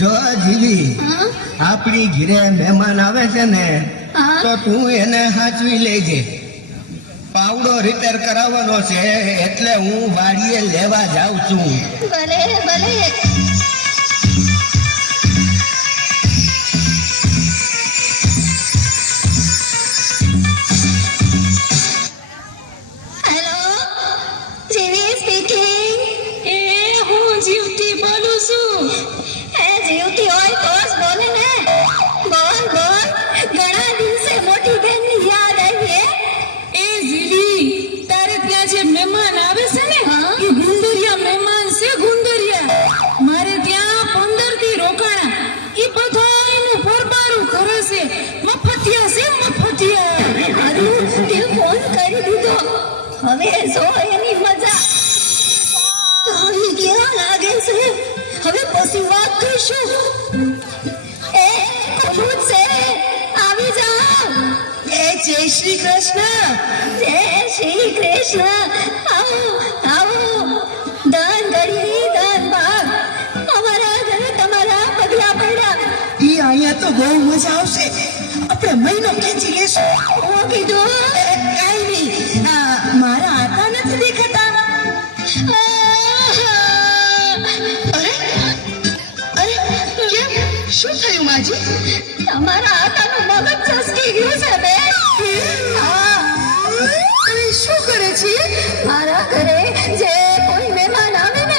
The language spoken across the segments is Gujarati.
જો જીવી આપણી ઘરે મહેમાન આવે છે ને તો તું એને સાચવી લેજે. પાવડો રિપેર કરાવવાનો છે એટલે હું વાડીએ લેવા જાઉં છું. ભલે ભલે. હેલો, જીવી સ્પીકિંગ. એ હું જીવતી બોલું છું. એ જીવતી હોય તો જ બોલે ને. બોલ બોલ. ઘણા દિવસે મોટી બેનની યાદ આવી હે? એ જીવી, તારે ત્યાં જે મહેમાન આવે છે ને હા? એ ગુંદરિયા મહેમાન છે. ગુંદરિયા મારે ત્યાં 15 દી રોકાણા. એ બધાયનું ફરબારું કરે છે. મફતિયા છે મફતિયા. હારું, તે ફોન કરી દીધો. હવે જો એની મજા. અહીં કેવા લાગે છે? હવે પછી વાત કરીશું. એ ખુદ છે, આવી જાઓ. એ જય શ્રી કૃષ્ણ. જય શ્રી કૃષ્ણ. આવો આવો. દાન ગરી દાન ભાગ. અમારા ઘરે તમારા પગલા પડ્યા. ઈ અહીંયા તો બહુ મજા આવશે. આપણે મહિનો ખેંચી લેશું. હું કીધું કાંઈ નહીં. મારા આટા નથી દેખાતા. અરે અરે કેમ? શું થયું માજી? તમારા આટાનું મગજ ચસકી ગયું છે બે. અરે શું કરે છે? મારા ઘરે જે કોઈ મહેમાન આવે ને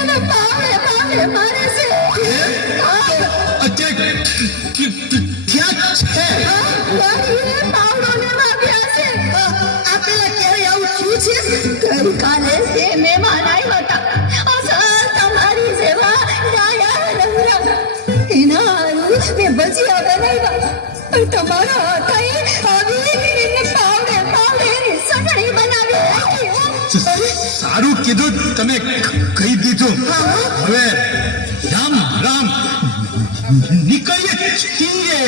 એને પાવડે પાવડે મારે છે. વાડીએ પાવડો લેવા આવ્યા છે. આ પેલા ક્યારે આવું થયું છે? ગઈકાલે જે મહેમાન આવ્યા હતા અસલ તમારી જેવા ડાયા રંગરંગ. એના હારું મેં ભજીયા બનાવ્યા. પણ તમારા હાથે આવી એને પાવડે પાવડે એની ચટણી બનાવી નાખી હો. સારું કીધું તમે કહી દીધું. હવે રામ રામ નીકળીએ છીએ.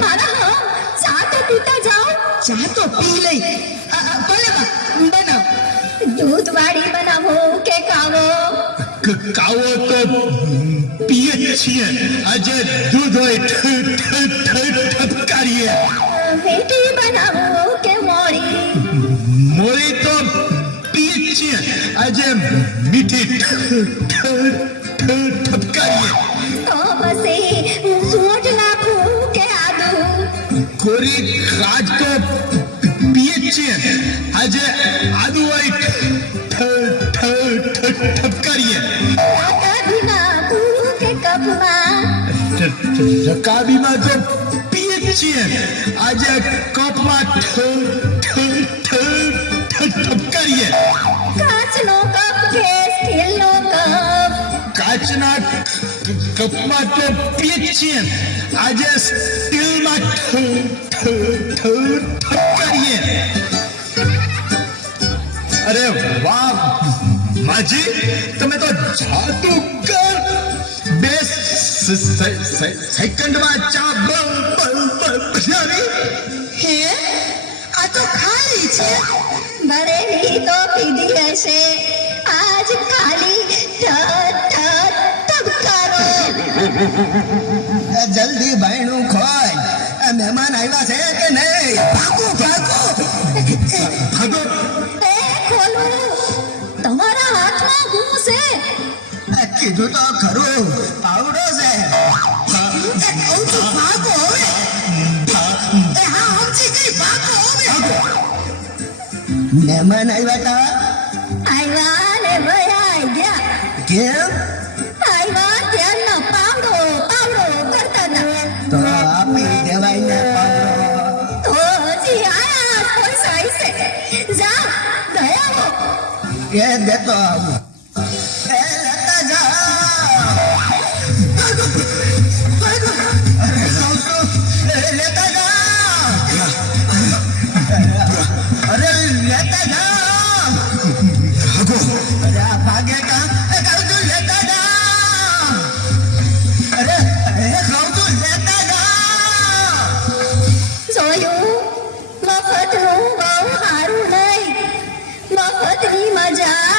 મારા હા, ચા તો પીતા જાઓ. ચા તો પી લઈ. ભલે બા, બનાવ. દૂધ વાળી બનાવો કે કાવો? કાવો તો પીએ છીએ. આજે દૂધ હોય ઠપકારીએ. મીઠી બનાવો કે મોળી? મોળી તો પીએ છીએ. આજે મીઠી ઠપકારીએ. તો પછી સૂંઠ નાખું કે આદુ? કોરી કાજ તો પીએ છીએ. આજે આદુ હોય ઠપકારીએ. કાઢી નાખું કે કપમાં? રકાબીમાં તો પીએ જ છીએ. આજે કપમાં ઠપકારીએ. કાચનો કપ કે સ્ટીલનો કપ? કાચના કપમાં તો પીએ જ છીએ. આજે સ્ટીલમાં ઠપકારીએ. અરે વાહ માજી, તમે તો જાદુગર. 2 સેકન્ડમાં ચા બનાવી. હે? આ તો ખાલી છે. ભરેલી તો પીધી હશે. આજ ખાલી ધબકારો. જલ્દી બાયણું ખોલ. આ મહેમાન આવ્યા છે કે નહીં? ભાગો ભાગો. ભાગો. એ ખોલું. તમારા હાથમાં શું છે? કીધું તો ખરું, પાવડો છે. કહું છું ભાગો હવે. હા સમજી ગઈ, ભાગો હવે. મહેમાન આવ્યા તા આવ્યા ને વયા ગયા. કેમ? આવ્યા ત્યારનો પાવડો પાવડો કરતા હતા. તો આપી દેવાય ને પાવડો. તો હજી આયા પૈસા હશે. જા દયાવો. એ દેતો આવું. એ લેતા જાઓ. અરે કહું છું, એ લેતા જાઓ. અરે લેતા જાઓ. અરે આ ભાગે કા? એ કહું છું લેતા જાઓ. અરે એ કહું છું લેતા જાઓ. જોયું? મફતનું બહુ સારું નહીં. મફતની મજા